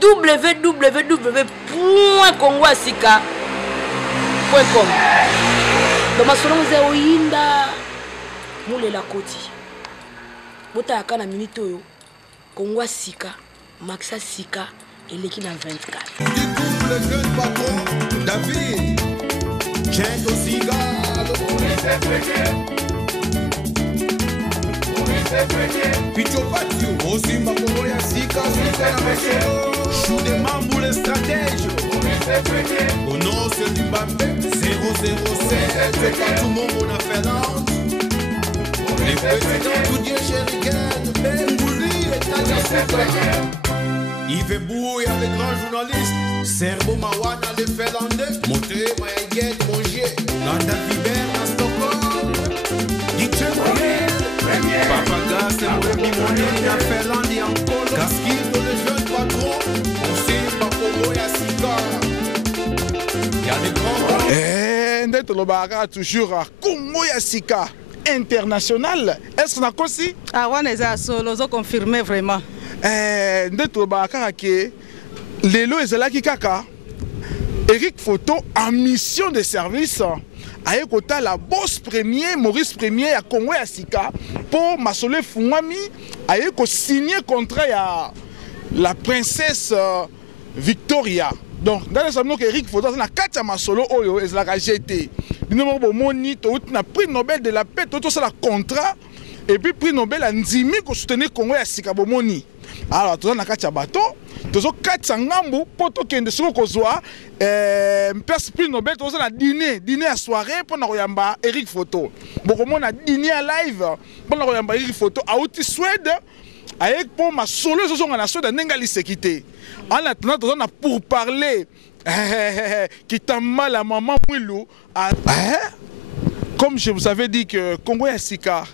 www.congoasika.com. Dans ma salon zéro yinda moule la koti. Bota yakana minute yo Congo Sika, Maxa Sika et l'équipe en 24. Découvre le jeune patron David. Chante au cigare. Picho Patio, Osimba Congo ya Sika, Sika na Masolo. Chou des membres les stratèges. Au nom c'est Zimbabwe 007. C'est pas tout le monde on a fait l'ange. Les présidents Toudier Chérigen, Bengouli et Tadja Souka. Yves Bouy avec les grands journalistes. Serbo Mawana les Finlandais. Montré Mayaguet Mongier. Landa Viber à Stockholm. Dixon Papa Gas et Mouremi Monnier à Finlande en Colo. Casquito le jeune patron. On sait pas Congo ya Sika. Y'a des grands. Ndette Lobara toujours à Congo ya Sika international. Est-ce qu'on a aussi? Ah ouais, les solo, ils ont confirmé vraiment. Ndette Lobara que Lelo Ezalaki Kaka Eric Photo en mission de service à écouter la boss premier Maurice Premier à Congo ya Sika pour Masole Fungami à signer contrat à la princesse Victoria. Donc, dans le salon Eric Photo, on a 4 masolo oyo et la GT. Nous avons moni to na prix Nobel de la paix, tout ça la contrat et puis prix Nobel a ndimi ko soutenir Congo ya Sika bomoni. Alors, tout ça na 4 bateau, tout ça 4 ngambu poto kende soko kozwa prix Nobel tout ça na dîner à soirée pour na koyamba Eric Photo. Bokomo na dîner à live pour na koyamba Eric Photo a outi Suède. Avec pour ma solo ce sont en nation de Nengali sécurité. En attendant, on a pour parler qui t'a mal à maman Mouilou. Comme je vous avais dit que Congo ya Sika,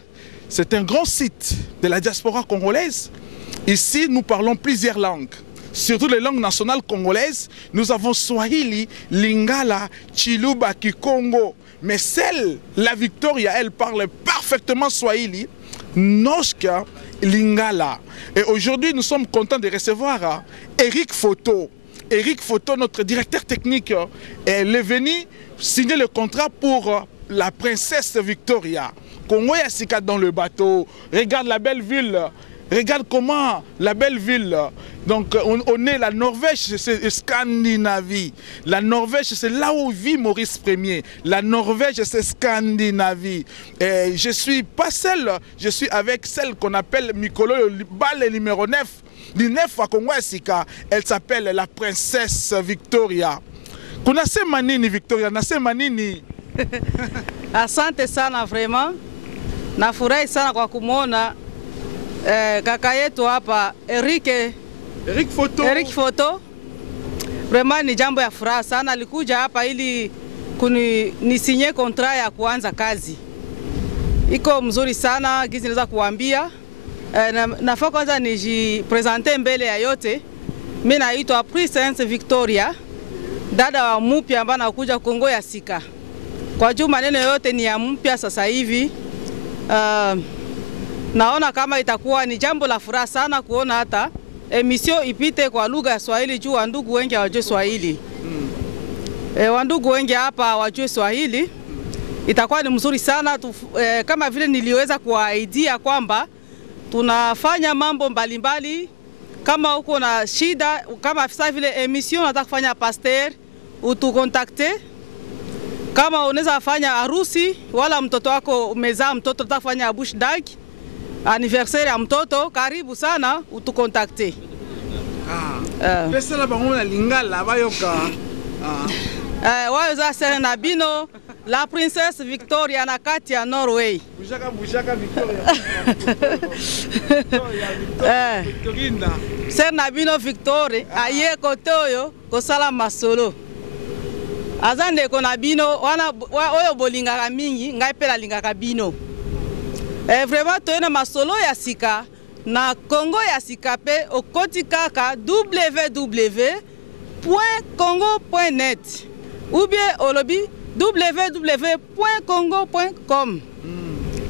c'est un grand site de la diaspora congolaise. Ici, nous parlons plusieurs langues. Surtout les langues nationales congolaises. Nous avons Swahili, Lingala, Chiluba, Kikongo. Mais celle, la Victoria, elle parle parfaitement Swahili, Noshka, Lingala. Et aujourd'hui, nous sommes contents de recevoir Eric Photo. Eric Photo, notre directeur technique, elle est venu signer le contrat pour la princesse Victoria. Congo ya Sika dans le bateau. Regarde la belle ville. Regarde comment la belle ville. Donc on est la Norvège, c'est Scandinavie. La Norvège, c'est là où vit Maurice Premier. La Norvège, c'est Scandinavie. Et je suis pas seul, je suis avec celle qu'on appelle Mikolo Balle numéro 9. Du 9 à Congo ya Sika. Elle s'appelle la princesse Victoria. Kunase manini Victoria, nase manini. Asante sana vraiment. Nafurahi sana kwa kumwona kaka yetu hapa Eric Photo. Vraiment ni jambo ya furaha sana, alikuja hapa ili nisinye kontra ya kuanza kazi. Iko mzuri sana, gizi naweza kuambia. Nafaa kwanza nijipresente mbele ya yote. Mimi naitwa Princess Victoria, dada wa mpya ambaye anakuja Kongo ya Sika. Kwa juu maneno yote ni ya mpya sasa hivi. Naona kama itakuwa ni jambo la furaha sana kuona hata emission ipite kwa lugha ya Swahili juu wandugu wengi hawajui Swahili. Wandugu wengi hapa hawajui Swahili. Itakuwa ni mzuri sana kama vile niliweza kuaidia kwamba tunafanya mambo mbalimbali. Kama uko na shida, kama afisa vile emission unataka kufanya pasteur, utukontakte. Kama unaweza fanya harusi wala mtoto wako umezaa mtoto unataka kufanya bush dag, anniversaire ya mtoto, karibu sana utukontakte. Pesa la bango na Lingala bayoka. Wayo za Serena Bino, la princesse Victoria na kati ya Norway. Bujaka Victoria. Victorina. Serena Bino Victoria aye kote oyo kosala masolo. Azande kona bino wana oyo bolingaka mingi ngai pela lingaka bino. Vraiment toyena masolo ya Sika na Congo ya Sika pe okoti kaka www.congo.net ou bien olobi www.congo.com.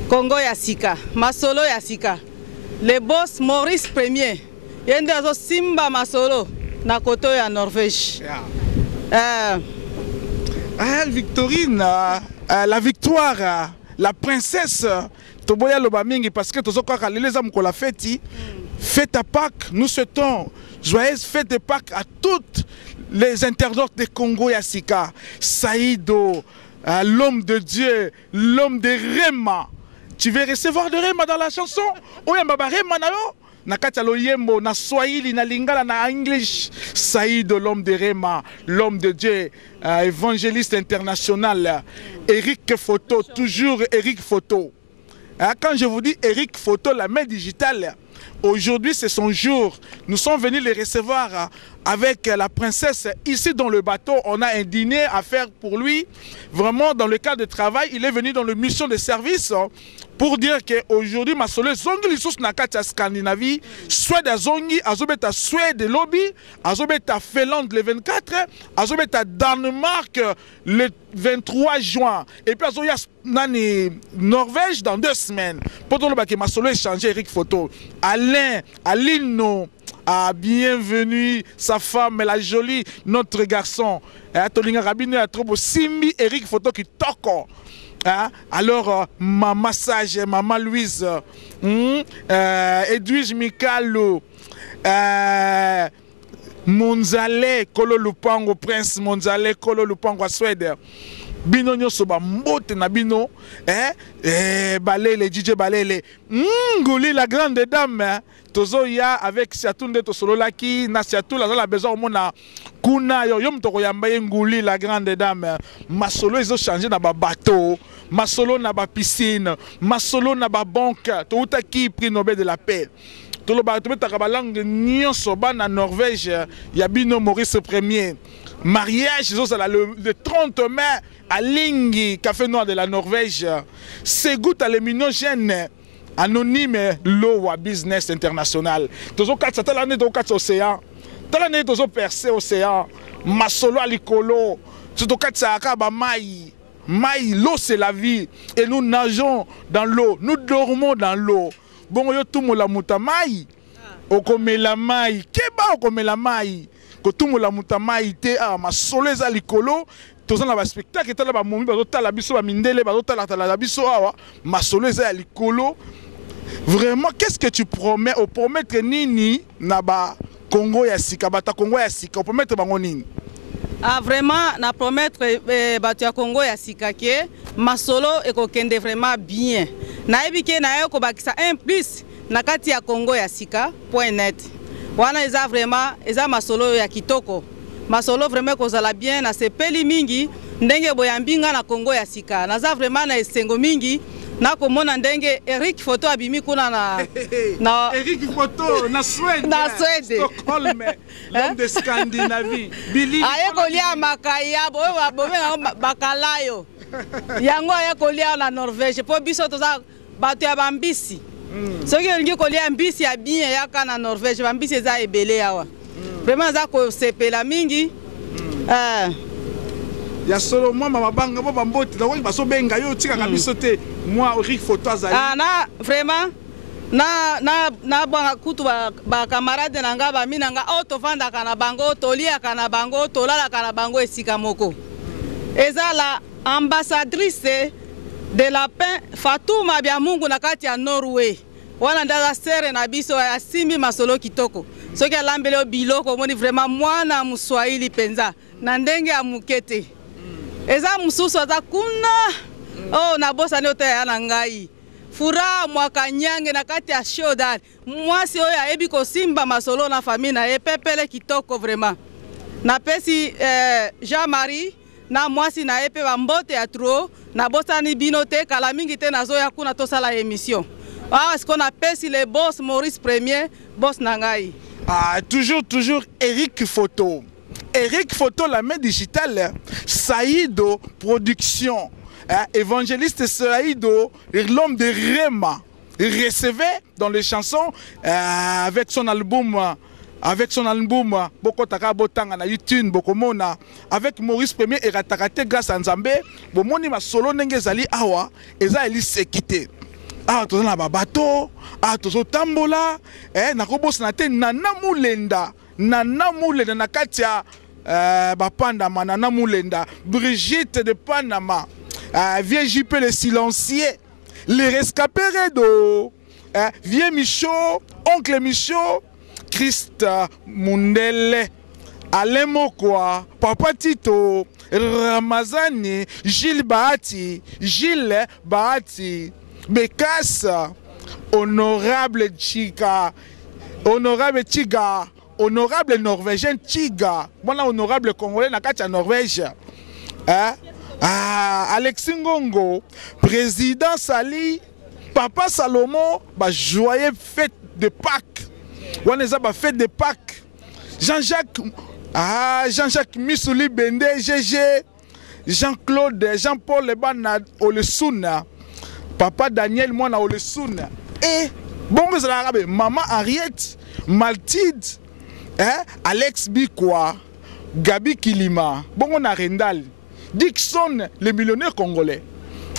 Congo ya Sika, masolo ya Sika. Le boss Maurice Premier yende azo simba masolo na koto ya Norvège. Victorine, la victoire, la princesse, Toboya Lobamingi, parce que tous les hommes qui la fête, fête à Pâques, nous souhaitons joyeuse fête de Pâques à toutes les internautes de Congo Yassika, Saïdo, l'homme de Dieu, l'homme de Rema. Tu veux recevoir de Rema dans la chanson? Oyamba Rema na yo? Na kati loyembo, na Swahili, na Lingala, na English. Saïdo, l'homme de Rema, l'homme de Dieu, évangéliste international. Eric Photo, toujours Eric Photo. Quand je vous dis Eric Photo, la main digitale, aujourd'hui c'est son jour. Nous sommes venus les recevoir avec la princesse ici dans le bateau. On a un dîner à faire pour lui. Vraiment dans le cadre de travail, il est venu dans le mission de service pour dire qu'aujourd'hui, ma solo zongi lisus na kati ya Scandinavie, Suède a zongi, azobeta Suède lobby, azobeta Finlande le 24, azobeta Danemark le 23 juin. Et puis azoya nani Norvège dans 2 semaines. Pour tout le baki, ma solo échangé Eric Photo. Alain, Alino, bienvenue, sa femme, la jolie, notre garçon. Tolinga Rabine a trop beau Simbi, Eric Photo qui toko. Alors, Maman Sage, Maman Louise, Edwige Mikalo, Monzale, Kolo Lupango, Prince Monzale, Kolo Lupango à Suède. Bino nyoso ba mbote na bino, balele, DJ balele, Ngouli la grande dame, tozo ya avec Siatunde to sololaki, na Siatou la besoin au mona kuna yo yom toko yambaye Ngouli la grande dame, masolo ils ont changé na ba bateau, masolo na ba piscine, masolo na ba banque, to utaki prix Nobel de la paix. Tout le bateau takabalang nyonso ba na Norvège, yabino Maurice Ier. Mariage, le 30 mai à Lingi, café noir de la Norvège. C'est goût à l'éminogène anonyme Lowa Business International. Tozo katsa talane to katsa océan. Talane tozo percé océan. Masolo alikolo. Tozo katsa akaba mai. Mai, l'eau c'est la vie. Et nous nageons dans l'eau. Nous dormons dans l'eau. Bon yo tout la muta mai. Okome la mai. Keba okome la mai. Tout la mutamai te ma soleza likolo toza na ba spectacle tala ba momi ba tala biso ba mindele ba tala biso awa ma soleza likolo. Vraiment, qu'est-ce que tu promets au promettre nini na ba Congo ya sika bata Congo ya sika au promettre bango nini? Vraiment na promettre bata Congo ya sika ke masolo ekokende vraiment bien. Na ebike na yo ko bakisa 1+ na kati ya Congo ya sika.net. Wana eza vraiment eza masolo ya kitoko. Masolo vraiment kozala bien na sepeli mingi ndenge boyambinga na Congo ya sika. Naza vraiment na esengo mingi na komona ndenge Eric Photo abimi kuna na Eric Photo na Suède. Na Suède. Stockholm, l'homme de Scandinavie. Billy. Aye kolia makaya bobe bakalayo. Yango aye kolia na Norvège po biso toza bato ya bambisi. Ce qui est collé mbisi ya bien ya kana Norvège mbisi eza ebele yawa. Vraiment za ko sepela mingi. Ya solo moi mama banga bo bamboti na baso benga yo tika kabiso te moi Eric Photo azali. Na vraiment na banga kutu ba camarade nanga ba minanga auto vanda kana bango tolia kana bango tolala kana bango esika moko. Eza la ambassadrice de la paix Fatuma Biamungu na kati ya Norway. Wana ndaza sere na biso ya simbi masolo kitoko. Soki alambele biloko moni vraiment mwana muswahili penza na ndenge ya mukete. Eza mususu aza kuna. Oh na bosa ne otaya na ngai. Fura mwaka nyange na kati ya shodan. Mwasi oyo ayebi ko simba masolo na famille na epepele kitoko vraiment. Na pesi Jean-Marie na mwasi na epe bambote ya tro na bosani bino te kala mingi te nazo ya kuna tosala émission. Est-ce qu'on appelle si le boss Maurice Ier, boss Nangai? Toujours Eric Photo. Eric Photo, la main digitale. Saïdo Production. Évangéliste Saïdo, l'homme de Rema. Il recevait dans les chansons avec son album. Boko Taka Botanga na YouTube, Bokomona, avec Maurice Ier et Ratakate grâce à Nzambe, Bomoni ma solo nenge zali awa, eza eli sekite. Tozo na babato, tozo tambola, na kobos na te nana mulenda, Nana Moulenda na katia Bapandama, Nana Moulenda, Brigitte de Panama, Vieux JP le silencieux, les rescapés Redo, Vieux Michaud, Oncle Michaud, Christ Mundele, Alain Mokwa, Papa Tito, Ramazani, Gilles Bahati, Bekassa, Honorable Chiga, Honorable Norvégien Chiga, voilà honorable Congolais na katia Norvège. Alexis Ngongo, président Sali, Papa Salomon, joyeux fête de Pâques. On est à fête de Pâques. Jean-Jacques Missouli Bende, GG, Jean-Claude, Jean-Paul Lebana Olesuna, Papa Daniel Mwana Olesuna, et bon, Maman Henriette, Maltide, Alex Bikwa, Gabi Kilima, bon, on a Rendal, Dixon, le millionnaire congolais,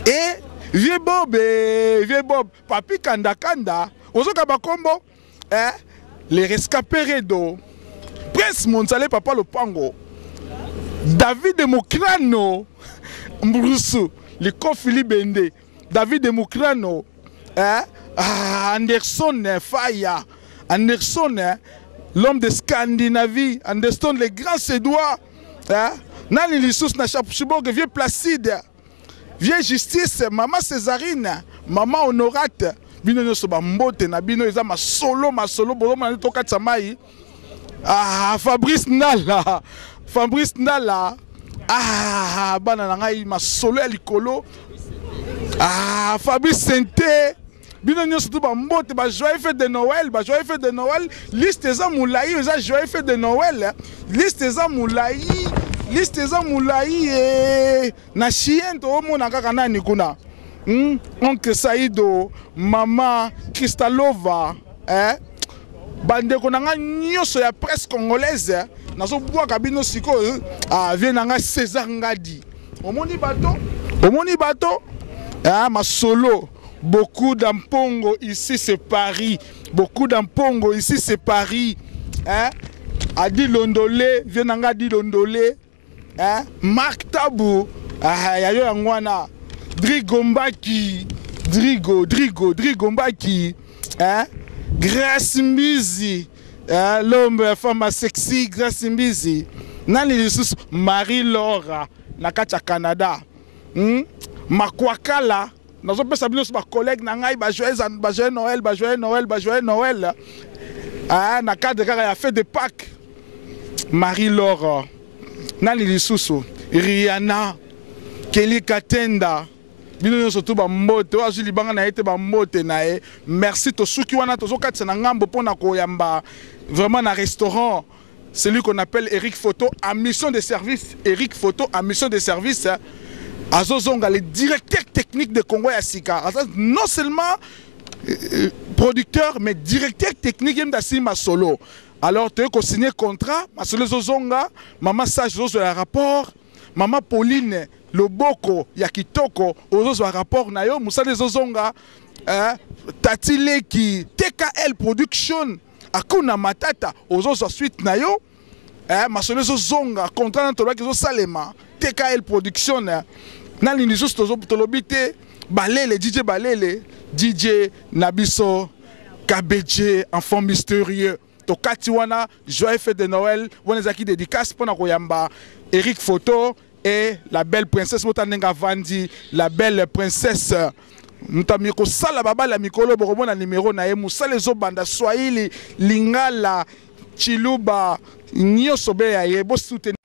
et Vieux Bob, Papi Kanda Kanda, Ozoka Bakombo, les rescapés Redo, Prince Monsale Papa Lopango, David Mokrano, Mbrusu, le Kofili Bende, David Mokrano, Anderson Faya, Anderson, l'homme de Scandinavie, Anderson, le grand Sédois, Nani Lissous Nachapchibog, vieux Placide, vieux Justice, Maman Césarine, Maman Honorate, Bino Nosoba Mbote, Nabino Izama solo, Bolo Toka Tsamaï, Fabrice Nala, Bananangaï, ma solo à l'icolo, Fabrice Senté, Bino Nosoba Mbote, joyeux fête de Noël, liste des Amoulaï, joyeux fête de Noël, liste des Amoulaï, na chien to mona kaka nani kuna oncle Saido, Maman Kristalova, bandeko nanga nyoso ya presse congolaise nazo bwa kabino siko vient nanga César Ngadi omoni bato ma solo beaucoup d'ampongo ici c'est Paris, Adi Londolé vient nanga Adi Londolé, Marc Tabou, yayo yangwana, Drigo Mbaki, Grace Mbizi, l'homme femme sexy, Grace Mbizi, Nani Lissus, Marie-Laure, Nakacha Canada, Makwakala, nous avons pensé à collègue Nangaï, joyeux Noël, Nakade a fait de Pâques, Marie-Laure, Nani Lissus, Rihanna, Kelly Katenda, bino surtout ba mbote wa juli banga na été ba mbote na e merci to suki wana to zokatsa na ngambo pona ko yamba vraiment na restaurant celui qu'on appelle Eric Photo à mission de service azozonga le directeur technique de Congo ya Sika non seulement producteur mais directeur technique yem da sima solo alors tu ko signer contrat ma solo zozonga maman sage zo la rapport maman Pauline Loboko ya kitoko ozo rapport na yo musale zozonga Tati Leki TKL production akuna matata ozo suite na yo masole zozonga contrat na to salema TKL production na lini juste tolobite balele DJ Nabiso Kabeje enfant mystérieux tokati wana joyeux fête de Noël wanezaki dédicace pona koyamba Eric Photo et la belle princesse Motanenga Vandi, la belle princesse Mutamiko Sala Baba la Mikolo Boromona numéro na Musale Zobanda Swahili Lingala Chiluba Nyosobe ya Yebo soutenir